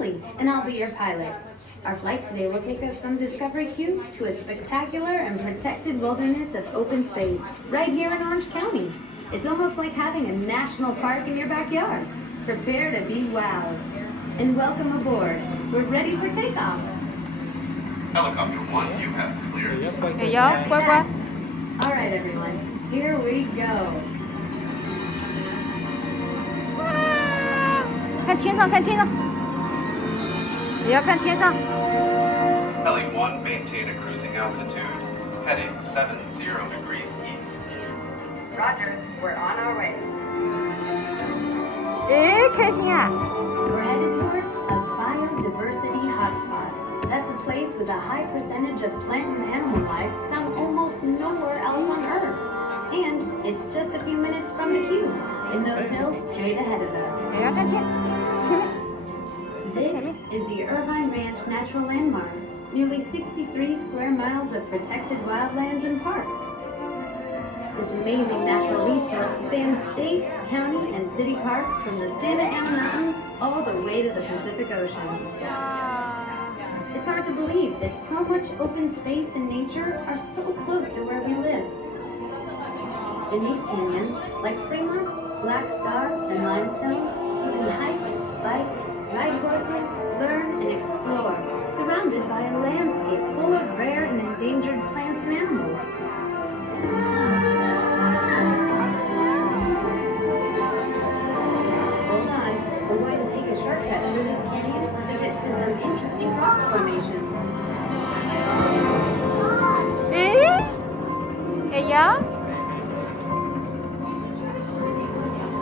Kelly, and I'll be your pilot. Our flight today will take us from Discovery Cube to a spectacular and protected wilderness of open space right here in Orange County. It's almost like having a national park in your backyard. Prepare to be wowed. And welcome aboard. We're ready for takeoff. Helicopter 1, you have cleared. 给摇，乖乖。 All right, everyone. Here we go. 看天上，看天上，也要看天上。 Heli 1, maintain a cruising altitude. Heading 70 degrees east. Roger, we're on our way. 哎，开心啊！ We're headed toward a biodiversity hotspot. That's a place with a high percentage of plant and animal life found almost nowhere else on Earth. And it's just a few minutes from the cube, in those hills straight ahead of us. 也要看前面。 This is the Irvine Ranch Natural Landmarks, nearly 63 square miles of protected wildlands and parks. This amazing natural resource spans state, county, and city parks from the Santa Ana Mountains all the way to the Pacific Ocean. It's hard to believe that so much open space and nature are so close to where we live. In these canyons, like Fremont, Black Star, and Limestone, you can hike, bike, ride horses, learn, and explore, surrounded by a landscape full of rare and endangered plants and animals. Hold on, we're going to take a shortcut through this canyon to get to some interesting rock formations. 哎，也摇，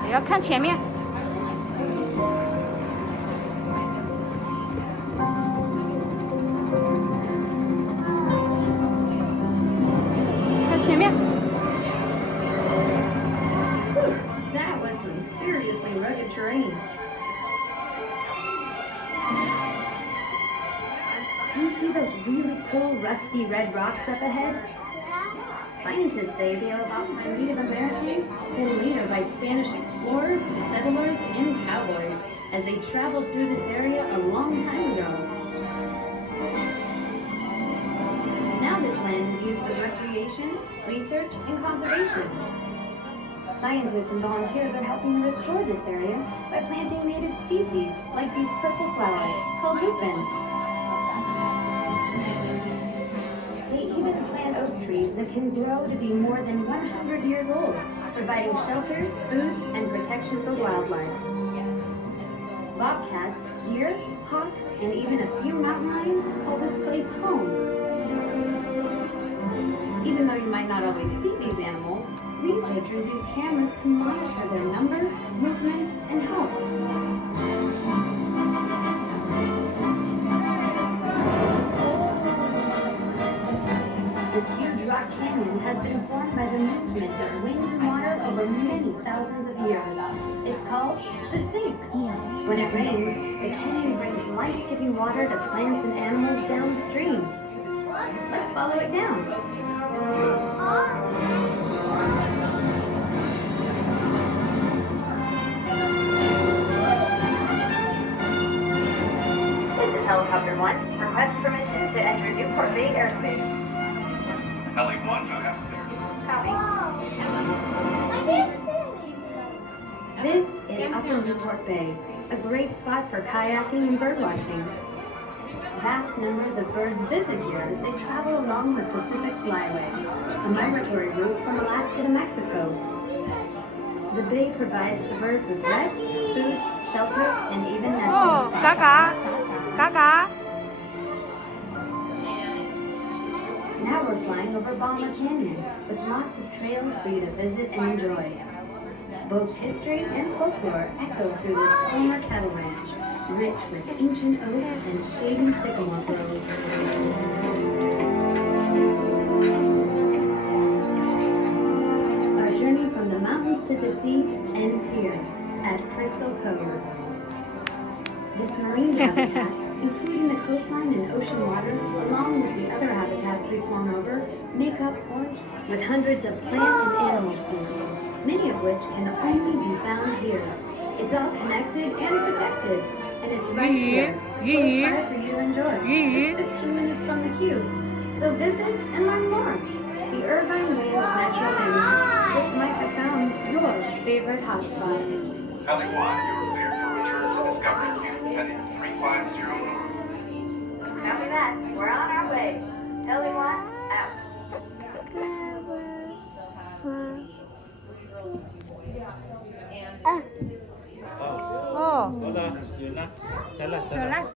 也要看前面。 前面。 That was some seriously rugged terrain. Do you see those really cool rusty red rocks up ahead? Scientists say they are about by Native Americans, then later by Spanish explorers, settlers, and cowboys as they traveled through this area a long time ago. Now this land is used for recreation, research, and conservation. Scientists and volunteers are helping to restore this area by planting native species like these purple flowers called lupin. They even plant oak trees that can grow to be more than 100 years old, providing shelter, food, and protection for wildlife. Bobcats, deer, hawks, and even a few mountain lions call this place home. Even though you might not always see these animals, researchers use cameras to monitor their numbers, movements, and health. This huge rock canyon has been formed by the movement of wind and water over many thousands of years. It's called the sinks. When it rains, the canyon brings life-giving water to plants and animals downstream. Let's follow it down. This is Helicopter 1. Request permission to enter Newport Bay airspace. Heli 1, you have cleared. Copy. This is Upper Newport Bay, a great spot for kayaking and birdwatching. Vast numbers of birds visit here as they travel along the Pacific Flyway, a migratory route from Alaska to Mexico. The bay provides the birds with rest, food, shelter, and even nesting 哦， spots. 嘎嘎，嘎嘎。 Now we're flying over Balma Canyon, with lots of trails for you to visit and enjoy. Both history and folklore echo through this former cattle ranch, rich with ancient oaks and shady sycamore groves. Our journey from the mountains to the sea ends here, at Crystal Cove. This marine habitat, including the coastline and ocean waters, along with the other habitats we've flown over, make up Orange with hundreds of plant and animal species, many of which can only be found here. It's all connected and protected, and it's right here, close by for you to enjoy. Just 15 minutes from the cube. So visit and learn more. The Irvine Ranch Natural Landmarks just might become your favorite hotspot. Telling why you're clear for return to Discovery Cube heading 350 north. Copy that. We're on our way. LE1 out. Oh. Đó là, Duyên á. Thế là